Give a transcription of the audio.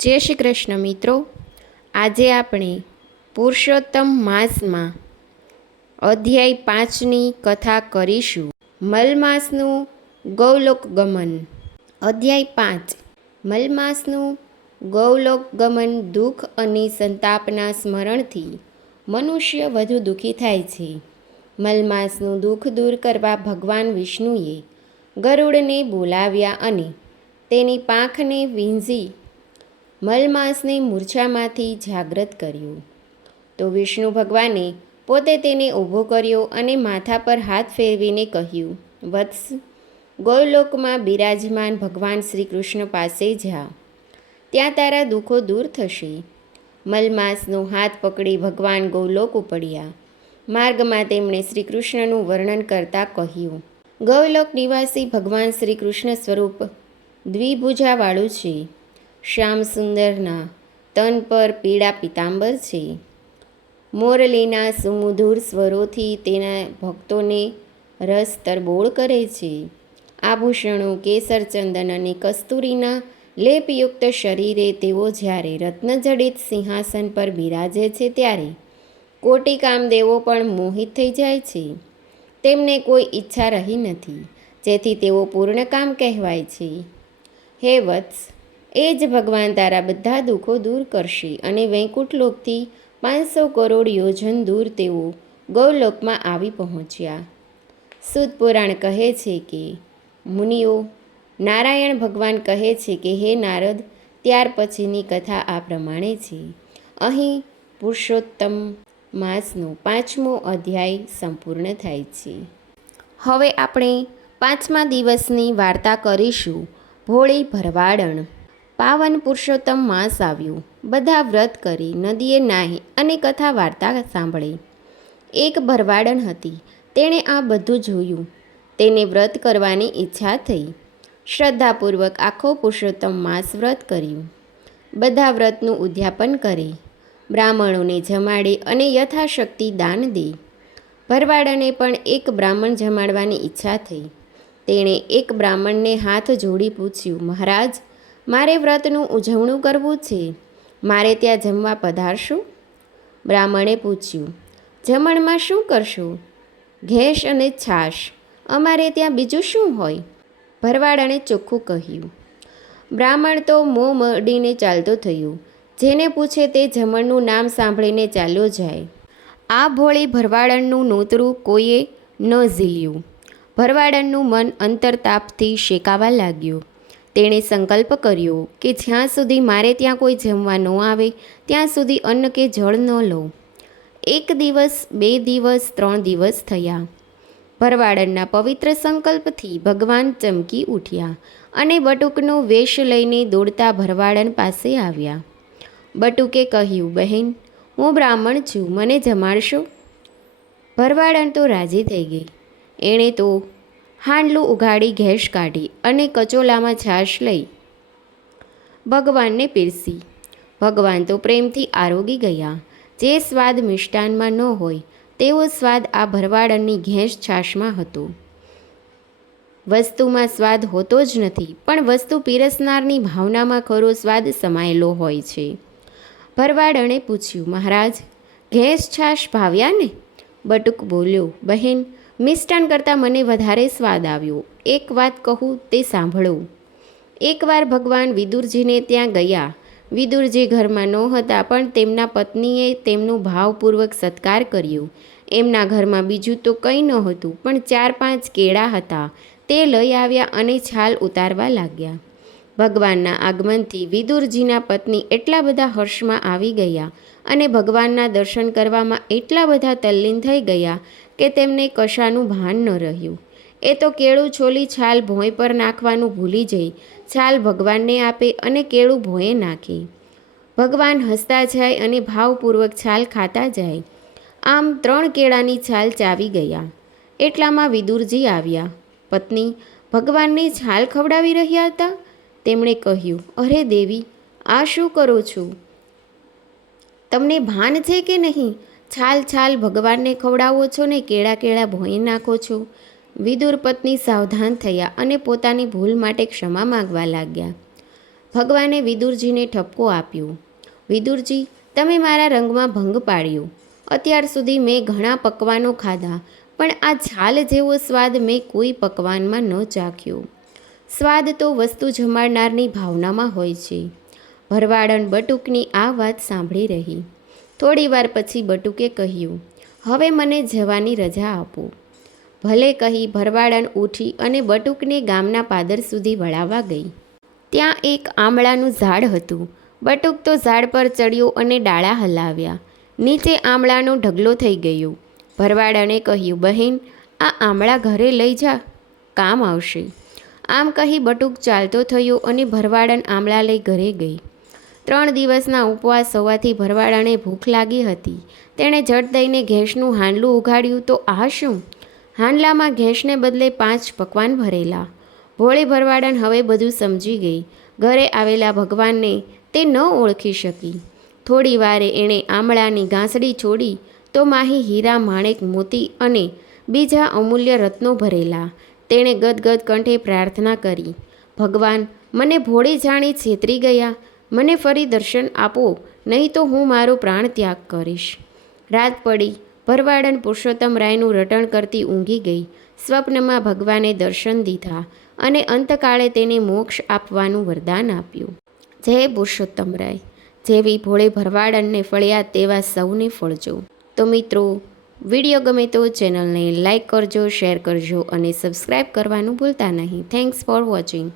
જય શ્રી કૃષ્ણ મિત્રો. આજે આપણે પુરુષોત્તમ માસમાં અધ્યાય 5ની કથા કરીશું. મલમાસનું ગૌલોક ગમન. અધ્યાય 5. મલમાસનું ગૌલોક ગમન. દુઃખ અને સંતાપના સ્મરણથી મનુષ્ય વધુ દુઃખી થાય છે. મલમાસનું દુઃખ દૂર કરવા ભગવાન વિષ્ણુએ ગરુડને બોલાવ્યા અને તેની પાંખને વીંઝી મલમાસને મૂર્છામાંથી જાગૃત કર્યો. તો વિષ્ણુ ભગવાને પોતે તેને ઊભો કર્યો અને માથા પર હાથ ફેરવીને કહ્યું, વત્સ, ગૌલોકમાં બિરાજમાન ભગવાન શ્રી કૃષ્ણ પાસે જા. ત્યાં તારા દુઃખો દૂર થશે. મલમાસનો હાથ પકડી ભગવાન ગૌલોક ઉપડ્યા. માર્ગમાં તેમણે શ્રી કૃષ્ણનું વર્ણન કરતા કહ્યું, ગૌલોક નિવાસી ભગવાન શ્રી કૃષ્ણ સ્વરૂપ દ્વિભુજાવાળું છે. શ્યામ સુંદરના તન પર પીળા પિતાંબર છે. મોરલીના સુમધુર સ્વરોથી તેના ભક્તોને રસ તરબોળ કરે છે. આભૂષણો, કેસર, ચંદન અને કસ્તુરીના લેપયુક્ત શરીરે તેઓ જ્યારે રત્નજડિત સિંહાસન પર બિરાજે છે ત્યારે કોટી કામદેવો પણ મોહિત થઈ જાય છે. તેમને કોઈ ઈચ્છા રહી નથી, જેથી તેઓ પૂર્ણકામ કહેવાય છે. હે વત્સ, એ જ ભગવાન તારા બધા દુઃખો દૂર કરશે અને વૈકુંઠ લોકથી 500 કરોડ યોજન દૂર તેઓ ગૌલોકમાં આવી પહોંચ્યા. સૂત પુરાણ કહે છે કે મુનિઓ, નારાયણ ભગવાન કહે છે કે હે નારદ, ત્યાર પછીની કથા આ પ્રમાણે છે. અહીં પુરુષોત્તમ માસનો 5મો અધ્યાય સંપૂર્ણ થાય છે. હવે આપણે 5મા દિવસની વાર્તા કરીશું. હોળી ભરવાડણ. પાવન પુરુષોત્તમ માસ આવ્યું. બધા વ્રત કરી નદીએ નાહી અને કથા વાર્તા સાંભળી. એક ભરવાડણ હતી. તેણે આ બધું જોયું. તેને વ્રત કરવાની ઈચ્છા થઈ. શ્રદ્ધાપૂર્વક આખો પુરુષોત્તમ માસ વ્રત કર્યું. બધા વ્રતનું ઉદ્યાપન કરે, બ્રાહ્મણોને જમાડે અને યથાશક્તિ દાન દે. ભરવાડને પણ એક બ્રાહ્મણ જમાડવાની ઈચ્છા થઈ. તેણે એક બ્રાહ્મણને હાથ જોડી પૂછ્યું, મહારાજ, મારે વ્રતનું ઉજવણું કરવું છે. મારે ત્યાં જમવા પધારશો? બ્રાહ્મણે પૂછ્યું, જમણમાં શું કરશો? ઘેંસ અને છાશ. અમારે ત્યાં બીજું શું હોય? ભરવાડણે ચોખ્ખું કહ્યું. બ્રાહ્મણ તો મોં મડીને ચાલતો થયો. જેને પૂછે તે જમણનું નામ સાંભળીને ચાલ્યો જાય. આ ભોળી ભરવાડનનું નોતરું કોઈએ ન ઝીલ્યું. ભરવાડનનું મન અંતરતાપથી શેકાવા લાગ્યું. તેણે સંકલ્પ કર્યો કે જ્યાં સુધી મારે ત્યાં કોઈ જમવા ન આવે ત્યાં સુધી અન્ન કે જળ ન લઉં. 1 દિવસ, 2 દિવસ, 3 દિવસ થયા. ભરવાડનના પવિત્ર સંકલ્પથી ભગવાન ચમકી ઉઠ્યા અને બટુકનો વેશ લઈને દોડતા ભરવાડન પાસે આવ્યા. બટુકે કહ્યું, બહેન, હું બ્રાહ્મણ છું, મને જમાડશો? ભરવાડન તો રાજી થઈ ગઈ. એણે તો હાંડલું ઉઘાડી ઘેંસ કાઢી અને કચોલામાં છાશ લઈ ભગવાનને પીરસી. ભગવાન તો પ્રેમથી આરોગી ગયા. જે સ્વાદ મિષ્ટાનમાં ન હોય તેવો સ્વાદ આ ભરવાડનની ઘેંસ છાશમાં હતો. વસ્તુમાં સ્વાદ હોતો જ નથી, પણ વસ્તુ પીરસનારની ભાવનામાં ખરો સ્વાદ સમાયેલો હોય છે. ભરવાડણે પૂછ્યું, મહારાજ, ઘેંસ છાશ ભાવ્યા ને? બટુક બોલ્યો, બહેન, મિષ્ટાન કરતાં મને વધારે સ્વાદ આવ્યો. એક વાત કહું તે સાંભળો. એકવાર ભગવાન વિદુરજીને ત્યાં ગયા. વિદુરજી ઘરમાં નહોતા, પણ તેમના પત્નીએ તેમનો ભાવપૂર્વક સત્કાર કર્યો. એમના ઘરમાં બીજું તો કંઈ નહોતું, પણ 4-5 કેળા હતા. તે લઈ આવ્યા અને છાલ ઉતારવા લાગ્યા. ભગવાનના આગમનથી વિદુરજીના પત્ની એટલા બધા હર્ષમાં આવી ગયા અને ભગવાનના દર્શન કરવામાં એટલા બધા તલ્લીન થઈ ગયા કે તેમને કશાનું ભાન ન રહ્યું. એ તો કેળું છોલી છાલ ભોંય પર નાખવાનું ભૂલી જઈ છાલ ભગવાનને આપે અને કેળું ભોંયે નાખે. ભગવાન હસતા જાય અને ભાવપૂર્વક છાલ ખાતા જાય. આમ 3 કેળાની છાલ ચાવી ગયા. એટલામાં વિદુરજી આવ્યા. પત્ની ભગવાનને છાલ ખવડાવી રહ્યા હતા. તેમણે કહ્યું, અરે દેવી, આ શું કરો છો? તમને ભાન છે કે નહીં? છાલ છાલ ભગવાનને ખવડાવો છો ને કેળા કેળા ભોંય નાખો છો. વિદુર પત્ની સાવધાન થયા અને પોતાની ભૂલ માટે ક્ષમા માગવા લાગ્યા. ભગવાને વિદુરજીને ઠપકો આપ્યો. વિદુરજી, તમે મારા રંગમાં ભંગ પાડ્યો. અત્યાર સુધી મેં ઘણા પકવાનો ખાધા, પણ આ છાલ જેવો સ્વાદ મેં કોઈ પકવાનમાં ન ચાખ્યો. સ્વાદ તો વસ્તુ જમાડનારની ભાવનામાં હોય છે. ભરવાડન બટુકની આ વાત સાંભળી રહી. થોડી વાર પછી બટુકે કહ્યું, હવે મને જવાની રજા આપો. ભલે કહી ભરવાડન ઉઠી અને બટુકને ગામના પાદર સુધી વળાવવા ગઈ. ત્યાં એક આમળાનું ઝાડ હતું. બટુક તો ઝાડ પર ચડ્યો અને ડાળા હલાવ્યા. નીચે આમળાનો ઢગલો થઈ ગયો. ભરવાડને કહ્યું, બહેન, આ આમળા ઘરે લઈ જા, કામ આવશે. આમ કહી બટુક ચાલતો થયો અને ભરવાડન આમળા લઈ ઘરે ગઈ. 3 દિવસના ઉપવાસ હોવાથી ભરવાડાને ભૂખ લાગી હતી. તેણે ઝટ દઈને ઘેંસનું હાંડલું ઉઘાડ્યું તો આ શું? હાંડલામાં ઘેંસને બદલે 5 પકવાન ભરેલા. ભોળી ભરવાડન હવે બધું સમજી ગઈ. ઘરે આવેલા ભગવાનને તે ન ઓળખી શકી. થોડી વારે એણે આમળાની ગાંસડી છોડી તો માહી હીરા, માણેક, મોતી અને બીજા અમૂલ્ય રત્નો ભરેલા. તેણે ગદગદ કંઠે પ્રાર્થના કરી, ભગવાન, મને ભોળી જાણી છેતરી ગયા. મને ફરી દર્શન આપો, નહીં તો હું મારો પ્રાણ ત્યાગ કરીશ. રાત પડી. ભરવાડન પુરુષોત્તમરાયનું રટણ કરતી ઊંઘી ગઈ. સ્વપ્નમાં ભગવાને દર્શન દીધા અને અંતકાળે તેને મોક્ષ આપવાનું વરદાન આપ્યું. જય પુરુષોત્તમરાય. જેવી ભોળે ભરવાડનને ફળ્યા તેવા સૌને ફળજો. તો મિત્રો, વિડીયો ગમે તો ચેનલને લાઈક કરજો, શેર કરજો અને સબસ્ક્રાઈબ કરવાનું ભૂલતા નહીં. Thanks for watching.